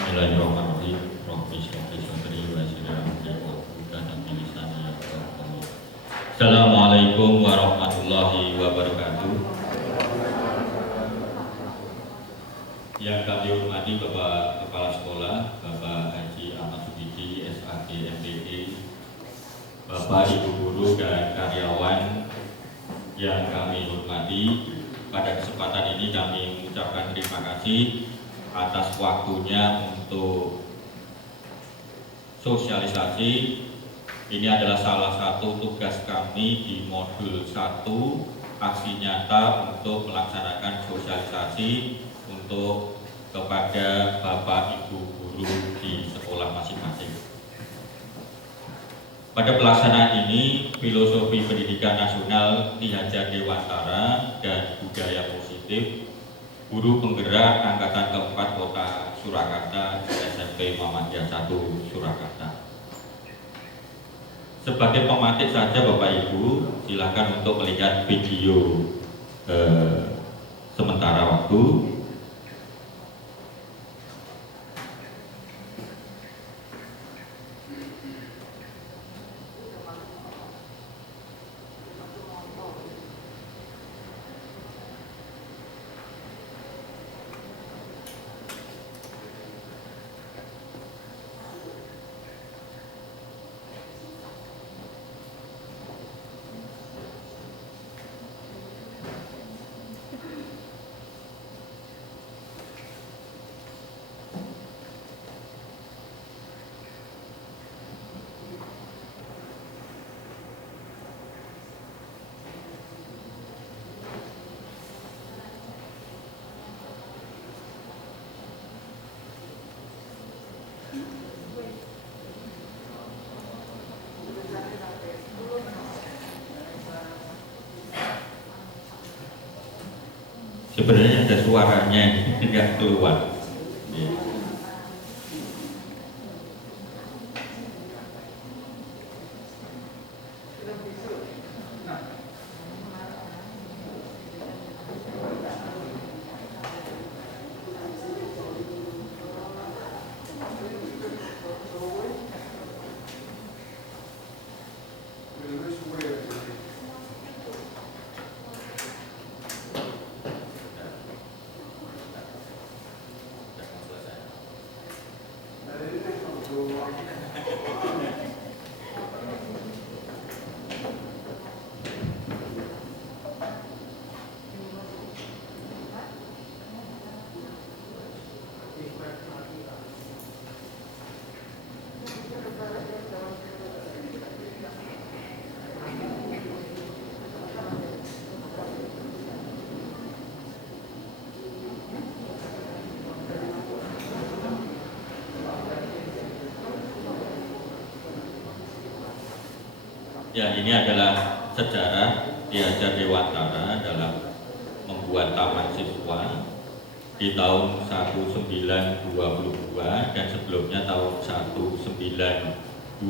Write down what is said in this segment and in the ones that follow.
Bismillahirrahmanirrahim. Rabbi shrah li sadri wa yassir li amri wahlul 'uqdatam min lisani yafqahu qawli. Assalamualaikum warahmatullahi wabarakatuh. Yang kami hormati Bapak Kepala Sekolah, Bapak Haji Ahmad Subidi, SAG MPD, Bapak Ibu Guru dan karyawan yang kami hormati, pada kesempatan ini kami mengucapkan terima kasih atas waktunya untuk sosialisasi. Ini adalah salah satu tugas kami di modul 1 aksi nyata untuk melaksanakan sosialisasi untuk kepada Bapak Ibu Guru di sekolah masing-masing. Pada pelaksanaan ini, filosofi pendidikan nasional Ki Hajar Dewantara dan budaya positif, guru penggerak angkatan keempat Kota Surakarta, SMP Muhammadiyah 1 Surakarta. Sebagai pematik saja Bapak Ibu, silakan untuk melihat video sementara waktu. Sebenarnya ada suaranya nggak keluar. Ya. Ya, ini adalah sejarah Ki Hajar Dewantara dalam membuat taman siswa di tahun 1922 dan sebelumnya tahun 1912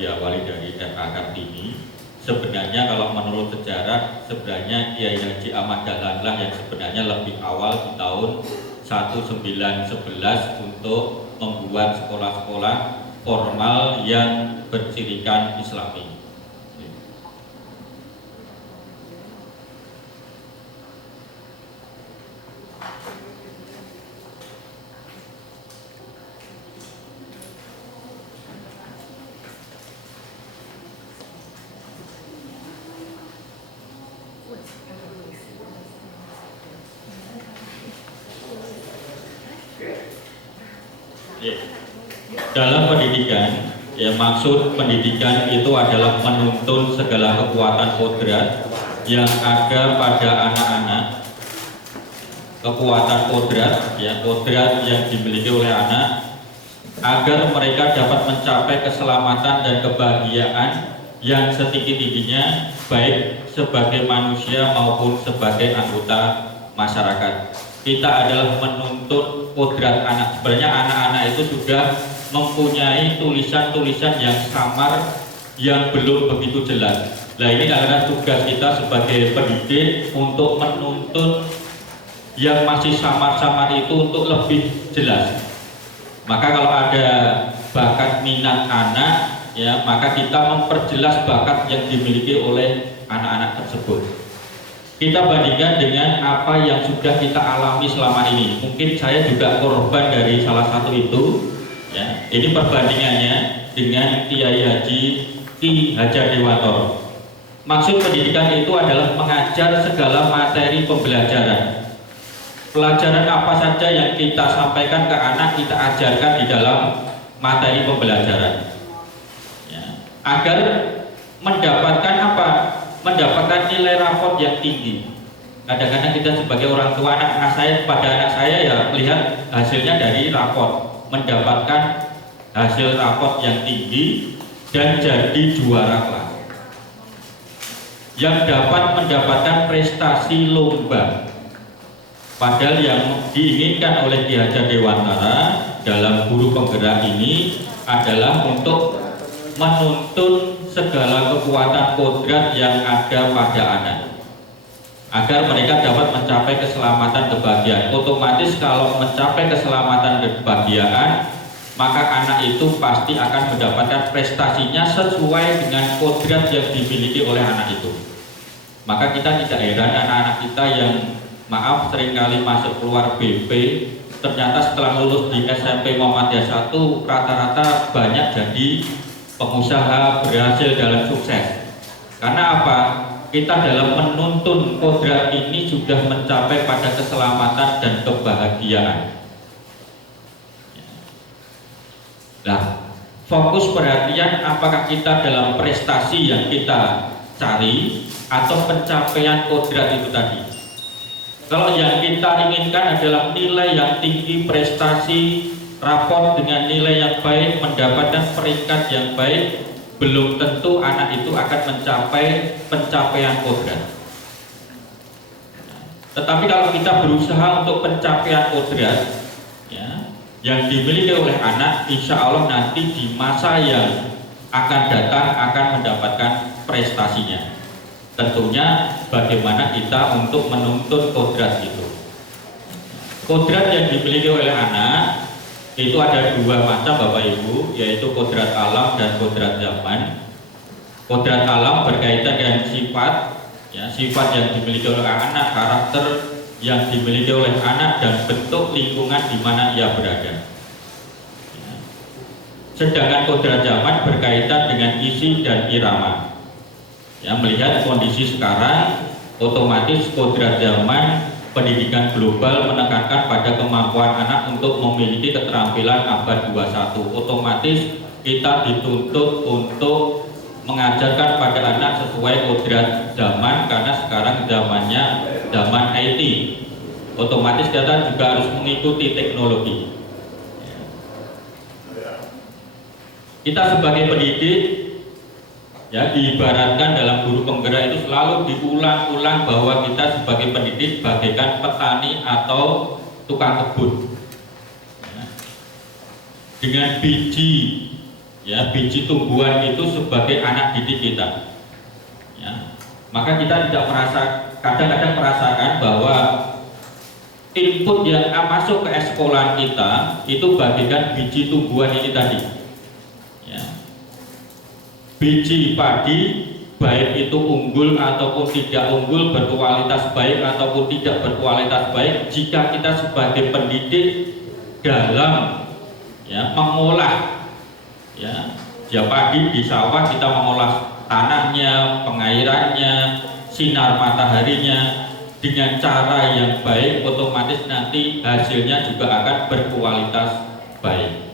diawali dari RK Kartini. Sebenarnya kalau menurut sejarah, sebenarnya Kiai Haji Ahmad Dahlan lah yang sebenarnya lebih awal di tahun 1911 untuk membuat sekolah-sekolah formal yang bercirikan Islami. Dalam pendidikan, ya maksud pendidikan itu adalah menuntun segala kekuatan kodrat yang ada pada anak-anak, kekuatan kodrat, ya kodrat yang dimiliki oleh anak, agar mereka dapat mencapai keselamatan dan kebahagiaan yang setinggi-tingginya, baik sebagai manusia maupun sebagai anggota masyarakat. Kita adalah menuntut kodrat anak. Sebenarnya anak-anak itu sudah mempunyai tulisan-tulisan yang samar, yang belum begitu jelas. Nah, ini adalah tugas kita sebagai pendidik untuk menuntut yang masih samar-samar itu untuk lebih jelas. Maka kalau ada bakat minat anak, ya, maka kita memperjelas bakat yang dimiliki oleh anak-anak tersebut. Kita bandingkan dengan apa yang sudah kita alami selama ini. Mungkin saya juga korban dari salah satu itu. Ya, ini perbandingannya dengan Kiai Haji Ki Hajar Dewantoro. Maksud pendidikan itu adalah mengajar segala materi pembelajaran. Pelajaran apa saja yang kita sampaikan ke anak, kita ajarkan di dalam materi pembelajaran, ya, agar mendapatkan apa? Mendapatkan nilai raport yang tinggi. Kadang-kadang kita sebagai orang tua, anak saya, pada anak saya ya lihat hasilnya dari raport, mendapatkan hasil raport yang tinggi dan jadi juara kelas, yang dapat mendapatkan prestasi lomba. Padahal yang diinginkan oleh Ki Hajar Dewantara dalam guru penggerak ini adalah untuk menuntun segala kekuatan kodrat yang ada pada anak, agar mereka dapat mencapai keselamatan kebahagiaan. Otomatis kalau mencapai keselamatan dan kebahagiaan, maka anak itu pasti akan mendapatkan prestasinya sesuai dengan kodrat yang dimiliki oleh anak itu. Maka kita tidak heran anak-anak kita yang maaf seringkali masuk keluar BP, ternyata setelah lulus di SMP Muhammadiyah 1 rata-rata banyak jadi pengusaha, berhasil dalam sukses. Karena apa? Kita dalam menuntun kodrat ini sudah mencapai pada keselamatan dan kebahagiaan. Nah, fokus perhatian apakah kita dalam prestasi yang kita cari atau pencapaian kodrat itu tadi. Kalau yang kita inginkan adalah nilai yang tinggi, prestasi, raport dengan nilai yang baik, mendapatkan peringkat yang baik, belum tentu anak itu akan mencapai pencapaian kodrat. Tetapi kalau kita berusaha untuk pencapaian kodrat, ya, yang dimiliki oleh anak, insya Allah nanti di masa yang akan datang akan mendapatkan prestasinya. Tentunya bagaimana kita untuk menuntun kodrat itu. Kodrat yang dimiliki oleh anak itu ada dua macam Bapak Ibu, yaitu kodrat alam dan kodrat zaman. Kodrat alam berkaitan dengan sifat, ya, sifat yang dimiliki oleh anak, karakter yang dimiliki oleh anak, dan bentuk lingkungan di mana ia berada. Ya. Sedangkan kodrat zaman berkaitan dengan isi dan irama. Ya, melihat kondisi sekarang, otomatis kodrat zaman pendidikan global menekankan pada kemampuan anak untuk memiliki keterampilan abad 21. Otomatis kita dituntut untuk mengajarkan pada anak sesuai kodrat zaman, karena sekarang zamannya zaman IT. Otomatis kita juga harus mengikuti teknologi. Kita sebagai pendidik, ya, diibaratkan dalam guru penggerak itu selalu diulang-ulang bahwa kita sebagai pendidik bagaikan petani atau tukang kebun, ya. Dengan biji, ya, biji tumbuhan itu sebagai anak didik kita, ya. Maka kita tidak kadang-kadang merasakan bahwa input yang masuk ke sekolah kita itu bagaikan biji tumbuhan ini tadi, ya. Biji padi, baik itu unggul ataupun tidak unggul, berkualitas baik ataupun tidak berkualitas baik, jika kita sebagai pendidik dalam, ya, mengolah, ya padi di sawah, kita mengolah tanahnya, pengairannya, sinar mataharinya dengan cara yang baik, otomatis nanti hasilnya juga akan berkualitas baik.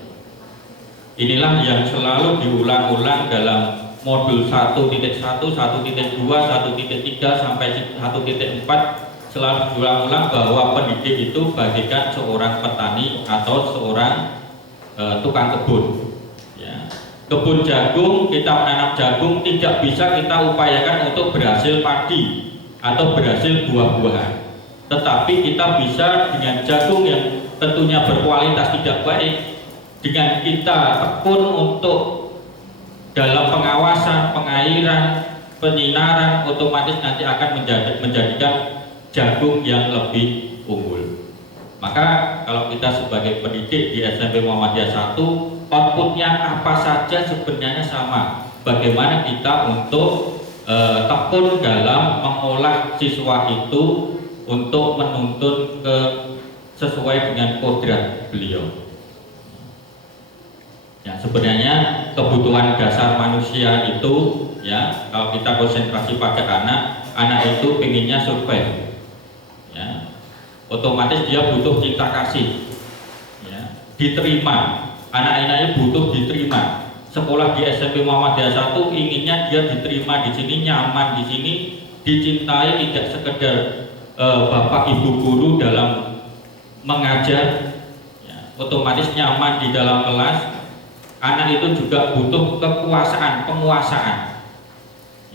Inilah yang selalu diulang-ulang dalam modul 1.1, 1.2, 1.3 sampai 1.4, selalu diulang-ulang bahwa pendidik itu bagaikan seorang petani atau seorang tukang kebun, ya. Kebun jagung, kita menanam jagung tidak bisa kita upayakan untuk berhasil padi atau berhasil buah-buahan, tetapi kita bisa dengan jagung yang tentunya berkualitas tidak baik, dengan kita tekun untuk dalam pengawasan, pengairan, penyinaran, otomatis nanti akan menjadikan jagung yang lebih unggul. Maka kalau kita sebagai pendidik di SMP Muhammadiyah 1, outputnya apa saja sebenarnya sama. Bagaimana kita untuk tekun dalam mengolah siswa itu untuk menuntun sesuai dengan kodrat beliau. Ya, sebenarnya kebutuhan dasar manusia itu, ya, kalau kita konsentrasi pada anak itu pengennya survive, ya, otomatis dia butuh cinta kasih, ya, diterima, anak-anaknya butuh diterima. Sekolah di SMP Muhammadiyah 1 inginnya dia diterima di sini, nyaman di sini, dicintai, tidak sekedar bapak ibu guru dalam mengajar, ya, otomatis nyaman di dalam kelas. Anak itu juga butuh kekuasaan, penguasaan,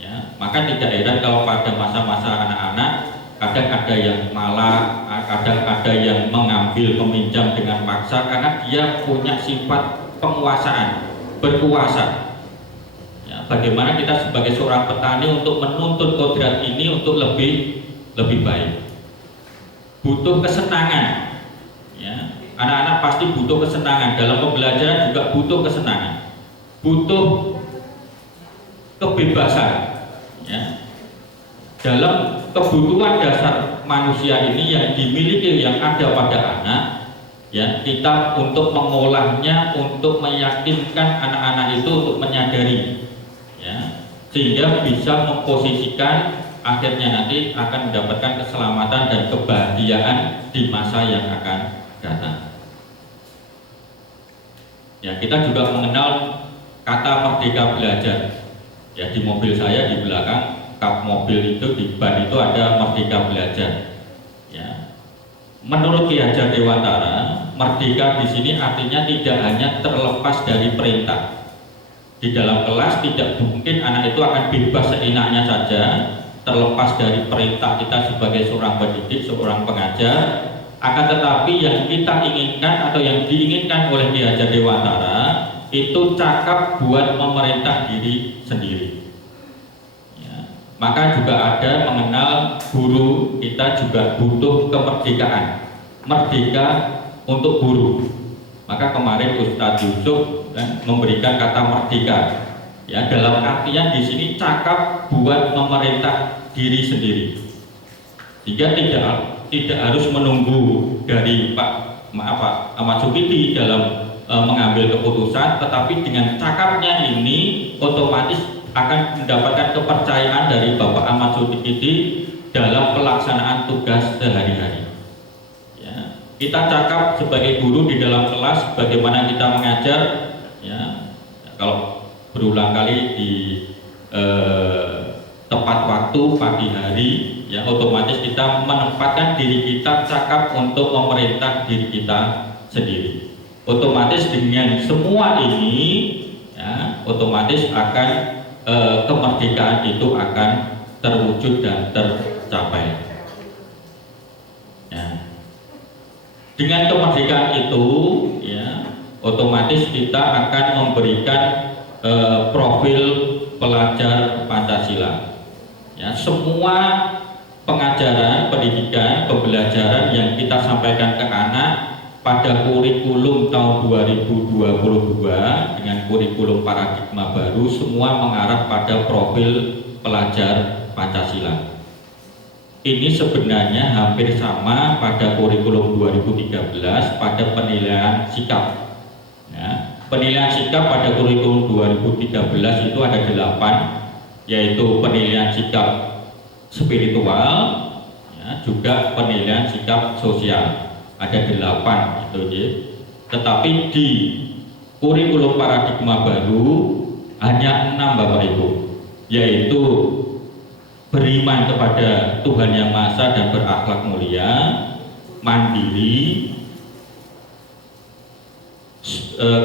ya, maka tidak heran kalau pada masa-masa anak-anak kadang ada yang malah, kadang ada yang mengambil, meminjam dengan paksa karena dia punya sifat penguasaan, berkuasa. Ya, bagaimana kita sebagai seorang petani untuk menuntut kodrat ini untuk lebih baik, butuh kesenangan, ya. Anak-anak pasti butuh kesenangan, dalam pembelajaran juga butuh kesenangan, butuh kebebasan, ya. Dalam kebutuhan dasar manusia ini yang dimiliki, yang ada pada anak, ya, kita untuk mengolahnya, untuk meyakinkan anak-anak itu untuk menyadari, ya, sehingga bisa memposisikan akhirnya nanti akan mendapatkan keselamatan dan kebahagiaan di masa yang akan datang. Ya, kita juga mengenal kata merdeka belajar. Ya, di mobil saya di belakang kap mobil itu, di ban itu ada merdeka belajar. Ya. Menurut Ki Hajar Dewantara, merdeka di sini artinya tidak hanya terlepas dari perintah. Di dalam kelas tidak mungkin anak itu akan bebas seenaknya saja, terlepas dari perintah kita sebagai seorang pendidik, seorang pengajar. Akan tetapi yang kita inginkan atau yang diinginkan oleh Ki Hajar Dewantara itu cakap buat memerintah diri sendiri. Ya. Maka juga ada mengenal guru, kita juga butuh kemerdekaan, merdeka untuk guru. Maka kemarin Ustadz Yusuf memberikan kata merdeka. Ya, dalam artian di sini cakap buat memerintah diri sendiri. Sehingga tidak harus menunggu dari Pak Ahmad Sukidi dalam mengambil keputusan, tetapi dengan cakapnya ini otomatis akan mendapatkan kepercayaan dari Bapak Ahmad Sukidi dalam pelaksanaan tugas sehari-hari. Ya, kita cakap sebagai guru di dalam kelas bagaimana kita mengajar, ya, kalau berulang kali di tepat waktu pagi hari, ya, otomatis kita menempatkan diri kita cakap untuk memerintah diri kita sendiri. Otomatis dengan semua ini, ya, otomatis akan kemerdekaan itu akan terwujud dan tercapai. Ya. Dengan kemerdekaan itu, ya, otomatis kita akan memberikan profil pelajar Pancasila. Ya, semua pengajaran, pendidikan, pembelajaran yang kita sampaikan ke anak pada kurikulum tahun 2022 dengan kurikulum paradigma baru semua mengarah pada profil pelajar Pancasila. Ini sebenarnya hampir sama pada kurikulum 2013 pada penilaian sikap. Ya, penilaian sikap pada kurikulum 2013 itu ada 8, yaitu penilaian sikap spiritual, ya, juga penilaian sikap sosial, ada 8 itu, ya. Tetapi di kurikulum paradigma baru hanya 6 Bapak Ibu, yaitu beriman kepada Tuhan Yang Maha Esa dan berakhlak mulia, mandiri,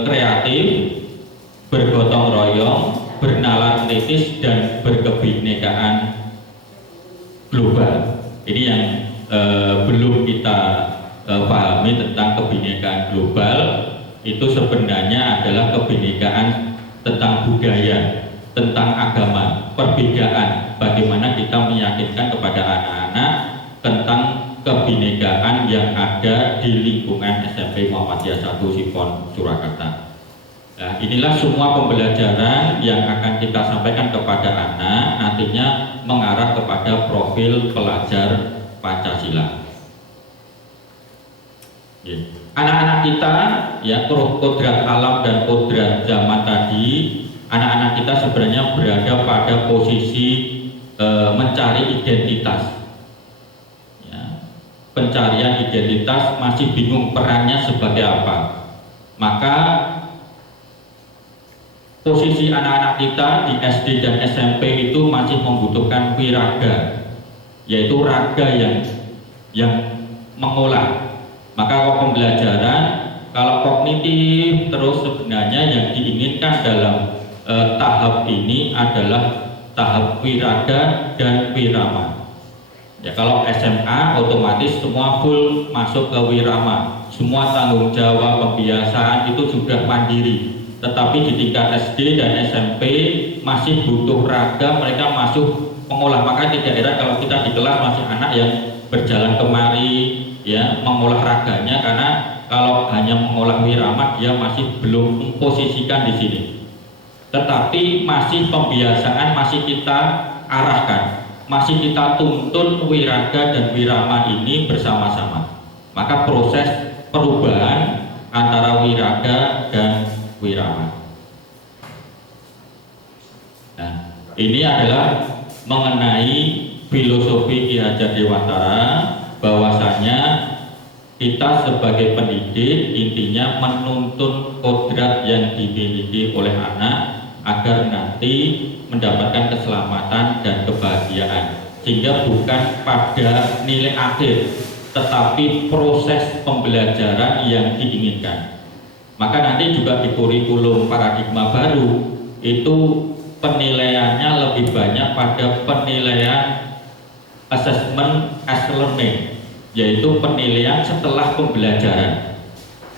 kreatif, bergotong royong, bernalar kritis, dan berkebinekaan global. Ini yang belum kita pahami tentang kebinekaan global. Itu sebenarnya adalah kebinekaan tentang budaya, tentang agama, perbedaan, bagaimana kita meyakinkan kepada anak-anak tentang kebinekaan yang ada di lingkungan SMP Muhammadiyah 1 Sipon Surakarta. Nah, inilah semua pembelajaran yang akan kita sampaikan kepada anak, nantinya mengarah kepada profil pelajar Pancasila. Anak-anak kita, ya, kodrat alam dan kodrat zaman tadi, anak-anak kita sebenarnya berada pada posisi mencari identitas. Ya, pencarian identitas, masih bingung perannya sebagai apa. Maka posisi anak-anak kita di SD dan SMP itu masih membutuhkan wiraga, yaitu raga yang mengolah. Maka kalau pembelajaran, kalau kognitif terus sebenarnya yang diinginkan dalam tahap ini adalah tahap wiraga dan wirama. Ya, kalau SMA otomatis semua full masuk ke wirama, semua tanggung jawab pembiasaan itu sudah mandiri. Tetapi di tingkat SD dan SMP masih butuh raga, mereka masuk mengolah. Maka tidak heran kalau kita di kelas masih anak yang berjalan kemari, ya, mengolah raganya, karena kalau hanya mengolah wirama dia masih belum memposisikan di sini. Tetapi masih pembiasaan, masih kita arahkan, masih kita tuntun wiraga dan wirama ini bersama-sama. Maka proses perubahan antara wiraga dan wirama. Nah, ini adalah mengenai filosofi Ki Hajar Dewantara, bahwasanya kita sebagai pendidik intinya menuntun kodrat yang dimiliki oleh anak agar nanti mendapatkan keselamatan dan kebahagiaan, sehingga bukan pada nilai akhir tetapi proses pembelajaran yang diinginkan. Maka nanti juga di kurikulum paradigma baru itu penilaiannya lebih banyak pada penilaian assessment as learning, yaitu penilaian setelah pembelajaran.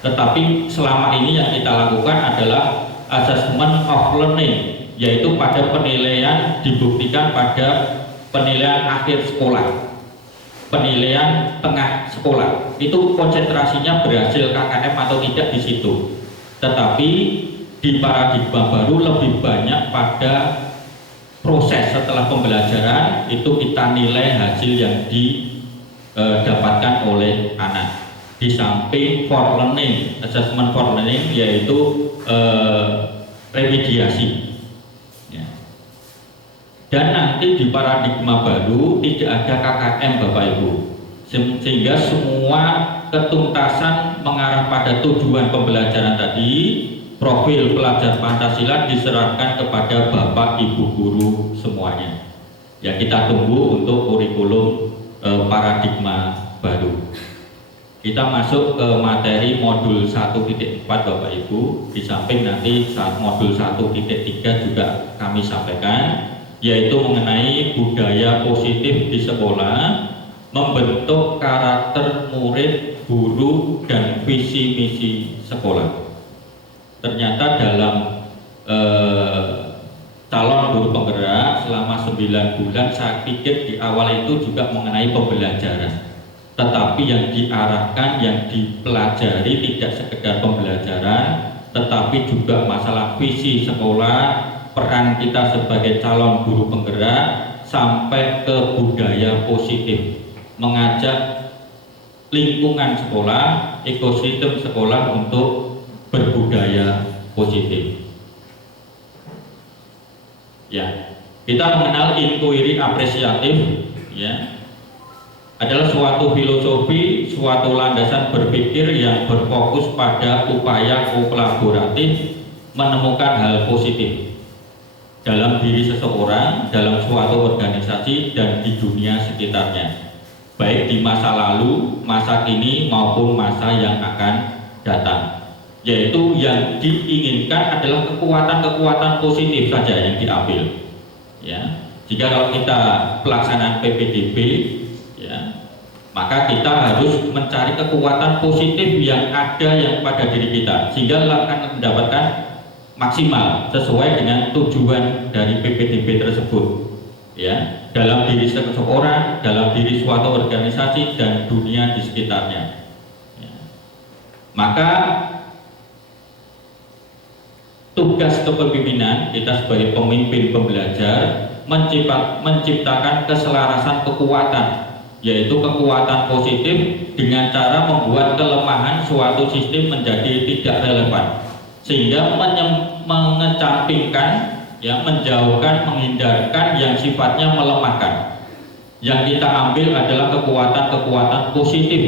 Tetapi selama ini yang kita lakukan adalah assessment of learning, yaitu pada penilaian dibuktikan pada penilaian akhir sekolah, penilaian tengah sekolah. Itu konsentrasinya berhasil KKM atau tidak di situ. Tetapi di paradigma baru lebih banyak pada proses setelah pembelajaran, itu kita nilai hasil yang didapatkan oleh anak. Di samping for learning, assessment for learning, yaitu remediasi. Ya. Dan nanti di paradigma baru tidak ada KKM Bapak Ibu, sehingga semua ketuntasan mengarah pada tujuan pembelajaran tadi, profil pelajar Pancasila diserahkan kepada Bapak Ibu guru semuanya. Ya, kita tunggu untuk kurikulum paradigma baru. Kita masuk ke materi modul 1.4 Bapak Ibu. Di samping nanti saat modul 1.3 juga kami sampaikan, yaitu mengenai budaya positif di sekolah, membentuk karakter murid, guru, dan visi misi sekolah. Ternyata dalam calon guru penggerak selama 9 bulan, saya pikir di awal itu juga mengenai pembelajaran. Tetapi yang diarahkan, yang dipelajari tidak sekedar pembelajaran, tetapi juga masalah visi sekolah, peran kita sebagai calon guru penggerak, sampai ke budaya positif, mengajak lingkungan sekolah, ekosistem sekolah untuk berbudaya positif. Ya, kita mengenal inquiry apresiatif, ya, adalah suatu filosofi, suatu landasan berpikir yang berfokus pada upaya kolaboratif menemukan hal positif dalam diri seseorang, dalam suatu organisasi, dan di dunia sekitarnya, baik di masa lalu, masa kini, maupun masa yang akan datang. Yaitu yang diinginkan adalah kekuatan-kekuatan positif saja yang diambil. Ya, jika kalau kita pelaksanaan PPDB, ya, maka kita harus mencari kekuatan positif yang ada yang pada diri kita, sehingga akan mendapatkan maksimal sesuai dengan tujuan dari PPDB tersebut. ya, dalam diri seseorang, dalam diri suatu organisasi dan dunia di sekitarnya. Ya. Maka tugas kepemimpinan kita sebagai pemimpin pembelajar menciptakan keselarasan kekuatan, yaitu kekuatan positif dengan cara membuat kelemahan suatu sistem menjadi tidak relevan, sehingga mengecampingkan, ya, menjauhkan, menghindarkan yang sifatnya melemahkan. Yang kita ambil adalah kekuatan-kekuatan positif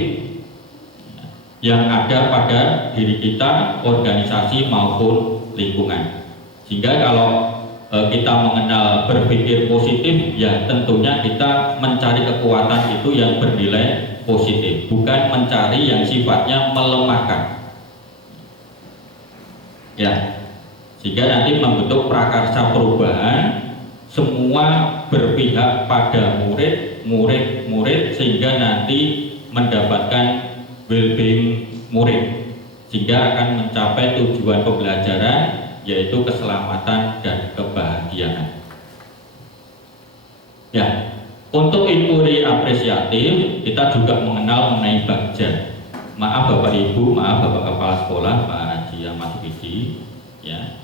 yang ada pada diri kita, organisasi maupun lingkungan. Sehingga kalau kita mengenal berpikir positif, ya tentunya kita mencari kekuatan itu yang bernilai positif, bukan mencari yang sifatnya melemahkan. Ya, sehingga nanti membentuk prakarsa perubahan, semua berpihak pada murid, sehingga nanti mendapatkan well-being murid, sehingga akan mencapai tujuan pembelajaran, yaitu keselamatan dan kebahagiaan. Ya, untuk input apresiatif kita juga mengenal mengenai bagja. Maaf Bapak Ibu, maaf Bapak Kepala Sekolah, Pak Haji Ahmad Fikri, ya.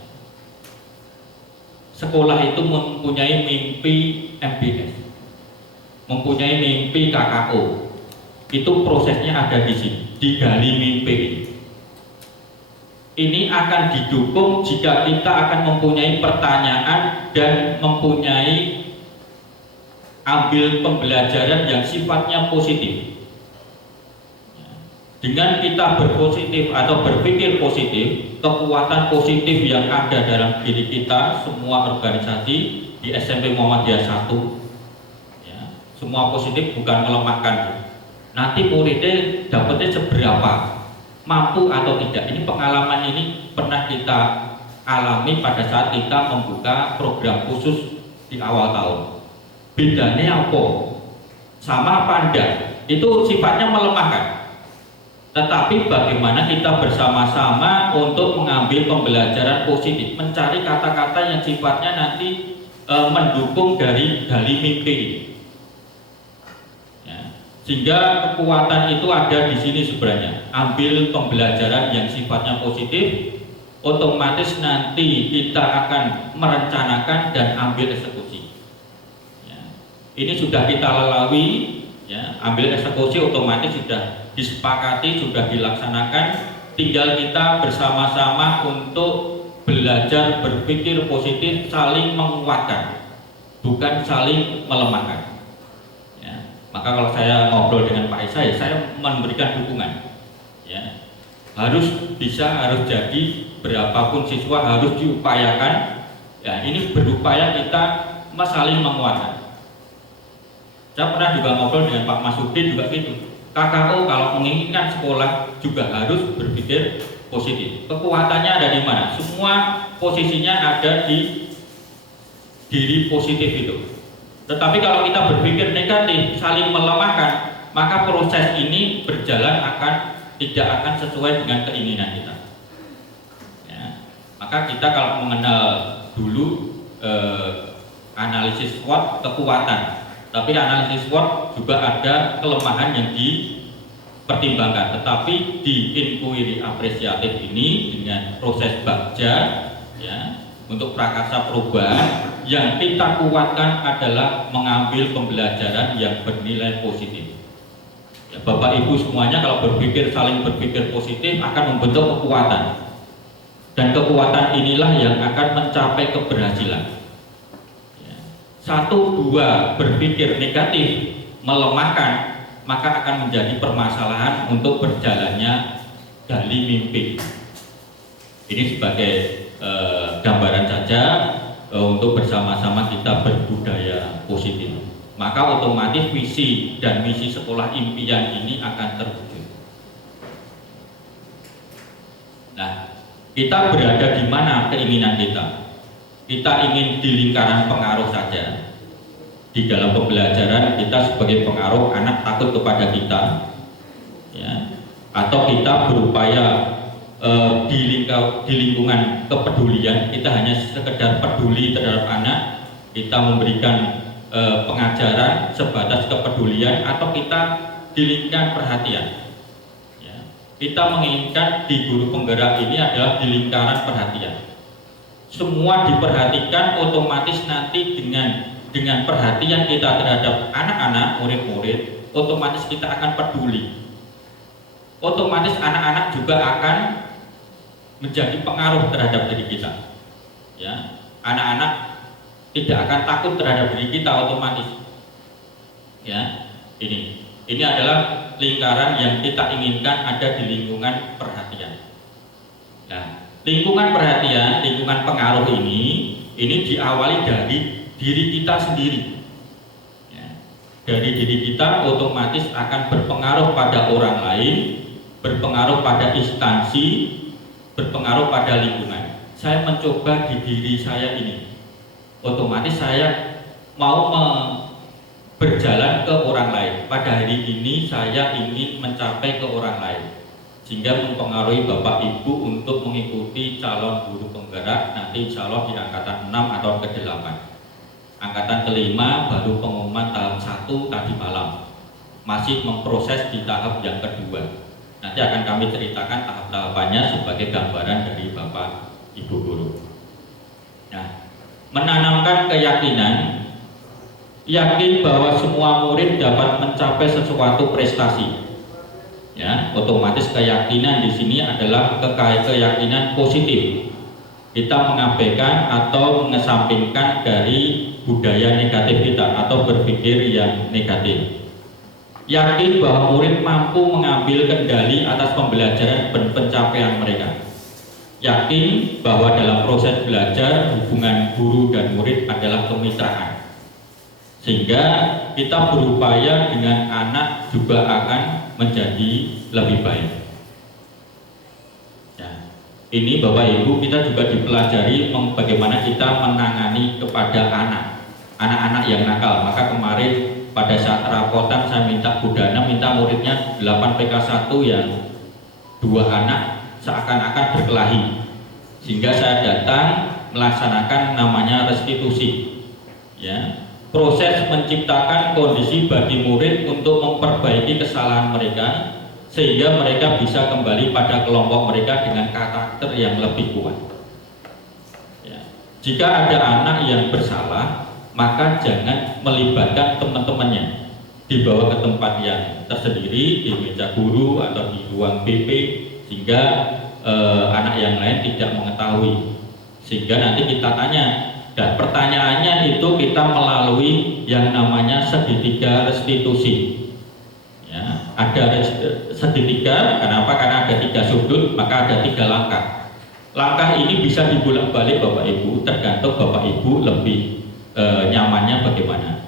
Sekolah itu mempunyai mimpi MBS, mempunyai mimpi KKO. Itu prosesnya ada di sini, digali mimpi ini. Ini akan didukung jika kita akan mempunyai pertanyaan dan mempunyai ambil pembelajaran yang sifatnya positif. Dengan kita berpositif atau berpikir positif, kekuatan positif yang ada dalam diri kita, semua organisasi di SMP Muhammadiyah 1, ya, semua positif, bukan melemahkan. Nanti muridnya dapatnya seberapa, mampu atau tidak. Ini pengalaman ini pernah kita alami pada saat kita membuka program khusus di awal tahun. Bedanya apa? Sama apa enggak? Itu sifatnya melemahkan. Tetapi bagaimana kita bersama-sama untuk mengambil pembelajaran positif, mencari kata-kata yang sifatnya nanti mendukung dari mimpi. Ya. Sehingga kekuatan itu ada di sini sebenarnya. Ambil pembelajaran yang sifatnya positif, otomatis nanti kita akan merencanakan dan ambil eksekusi. Ya. Ini sudah kita lalui. Ya, ambil eksekusi otomatis sudah disepakati, sudah dilaksanakan, tinggal kita bersama-sama untuk belajar berpikir positif, saling menguatkan, bukan saling melemahkan. Ya, maka kalau saya ngobrol dengan Pak Isa, ya, saya memberikan dukungan. Ya, harus jadi, berapapun siswa harus diupayakan. Ya, ini berupaya kita saling menguatkan. Saya pernah juga ngobrol dengan Pak Masudin juga gitu. KKO kalau menginginkan sekolah juga harus berpikir positif. Kekuatannya ada di mana? Semua posisinya ada di diri positif itu. Tetapi kalau kita berpikir negatif, saling melemahkan, maka proses ini berjalan tidak akan sesuai dengan keinginan kita. Ya. Maka kita kalau mengenal dulu analisis SWOT kekuatan. Tapi analisis SWOT juga ada kelemahan yang dipertimbangkan. Tetapi di inquiry apresiatif ini dengan proses bagja, ya, untuk prakarsa perubahan, yang kita kuatkan adalah mengambil pembelajaran yang bernilai positif. Ya, Bapak Ibu semuanya kalau saling berpikir positif akan membentuk kekuatan. Dan kekuatan inilah yang akan mencapai keberhasilan. 1, 2 berpikir negatif, melemahkan, maka akan menjadi permasalahan untuk berjalannya gali mimpi. Ini sebagai gambaran saja untuk bersama-sama kita berbudaya positif. Maka otomatis visi dan misi sekolah impian ini akan terwujud. Nah, kita berada di mana keinginan kita? Kita ingin di lingkaran pengaruh saja. Di dalam pembelajaran kita sebagai pengaruh, anak takut kepada kita, ya, atau kita berupaya di lingkungan kepedulian, kita hanya sekedar peduli terhadap anak, kita memberikan pengajaran sebatas kepedulian atau kita di perhatian. Ya. Kita menginginkan di guru penggerak ini adalah di lingkaran perhatian. Semua diperhatikan, otomatis nanti dengan perhatian kita terhadap anak-anak, murid-murid, otomatis kita akan peduli. Otomatis anak-anak juga akan menjadi pengaruh terhadap diri kita. Ya, anak-anak tidak akan takut terhadap diri kita otomatis. Ya, ini adalah lingkaran yang kita inginkan ada di lingkungan perhatian. Nah, lingkungan perhatian, lingkungan pengaruh ini diawali dari diri kita sendiri. Ya, dari diri kita otomatis akan berpengaruh pada orang lain, berpengaruh pada instansi, berpengaruh pada lingkungan. Saya mencoba di diri saya ini, otomatis saya mau berjalan ke orang lain. Pada hari ini saya ingin mencapai ke orang lain, sehingga mempengaruhi Bapak Ibu untuk mengikuti calon guru penggerak nanti insya Allah di angkatan 6 atau ke-8. Angkatan ke-5 baru pengumuman tahap 1 tadi malam, masih memproses di tahap yang kedua. Nanti akan kami ceritakan tahap-tahapannya sebagai gambaran dari Bapak Ibu guru. Nah, menanamkan keyakinan, yakin bahwa semua murid dapat mencapai sesuatu prestasi. Ya, otomatis keyakinan di sini adalah keyakinan positif. Kita mengabaikan atau mengesampingkan dari budaya negatif kita atau berpikir yang negatif. Yakin bahwa murid mampu mengambil kendali atas pembelajaran dan pencapaian mereka. Yakin bahwa dalam proses belajar hubungan guru dan murid adalah kemitraan, sehingga kita berupaya dengan anak juga akan menjadi lebih baik. Ya, ini Bapak Ibu kita juga dipelajari bagaimana kita menangani kepada anak-anak yang nakal. Maka kemarin pada saat rapotan saya minta Budana minta muridnya 8 PK1 yang 2 anak seakan-akan berkelahi, sehingga saya datang melaksanakan namanya restitusi. Ya, proses menciptakan kondisi bagi murid untuk memperbaiki kesalahan mereka sehingga mereka bisa kembali pada kelompok mereka dengan karakter yang lebih kuat. Ya. Jika ada anak yang bersalah, maka jangan melibatkan teman-temannya, dibawa ke tempat yang tersendiri di meja guru atau di ruang BP, sehingga anak yang lain tidak mengetahui, sehingga nanti kita tanya, dan pertanyaannya itu kita melalui yang namanya segitiga restitusi. Ya, ada segitiga, kenapa? Karena ada 3 sudut, maka ada 3 langkah. Langkah ini bisa dibolak-balik Bapak Ibu, tergantung Bapak Ibu lebih nyamannya bagaimana.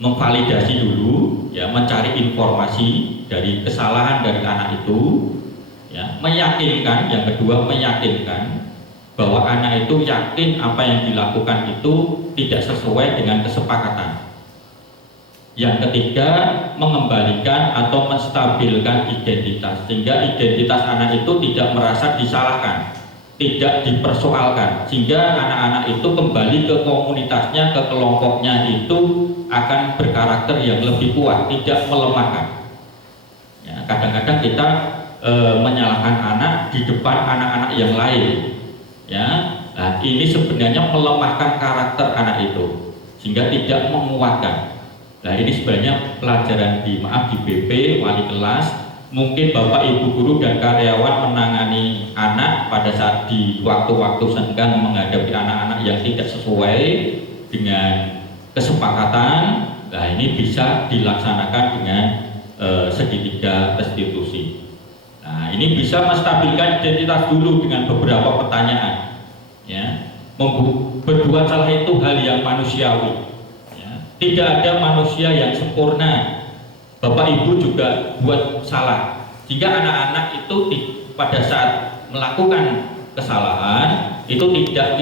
Memvalidasi dulu, ya, mencari informasi dari kesalahan dari anak itu, ya, meyakinkan, yang kedua meyakinkan bahwa anak itu yakin apa yang dilakukan itu tidak sesuai dengan kesepakatan. Yang ketiga, mengembalikan atau menstabilkan identitas, sehingga identitas anak itu tidak merasa disalahkan, tidak dipersoalkan, sehingga anak-anak itu kembali ke komunitasnya, ke kelompoknya itu akan berkarakter yang lebih kuat, tidak melemahkan. Ya, kadang-kadang kita menyalahkan anak di depan anak-anak yang lain. Ya, nah ini sebenarnya melemahkan karakter anak itu, sehingga tidak menguatkan. Nah ini sebenarnya pelajaran di BP, wali kelas. Mungkin Bapak Ibu guru dan karyawan menangani anak pada saat di waktu-waktu senggang menghadapi anak-anak yang tidak sesuai dengan kesepakatan. Nah ini bisa dilaksanakan dengan segitiga restitusi. Nah ini bisa menstabilkan identitas dulu dengan beberapa pertanyaan. Ya, berbuat salah itu hal yang manusiawi. Ya, tidak ada manusia yang sempurna. Bapak Ibu juga buat salah, sehingga anak-anak itu pada saat melakukan kesalahan itu tidak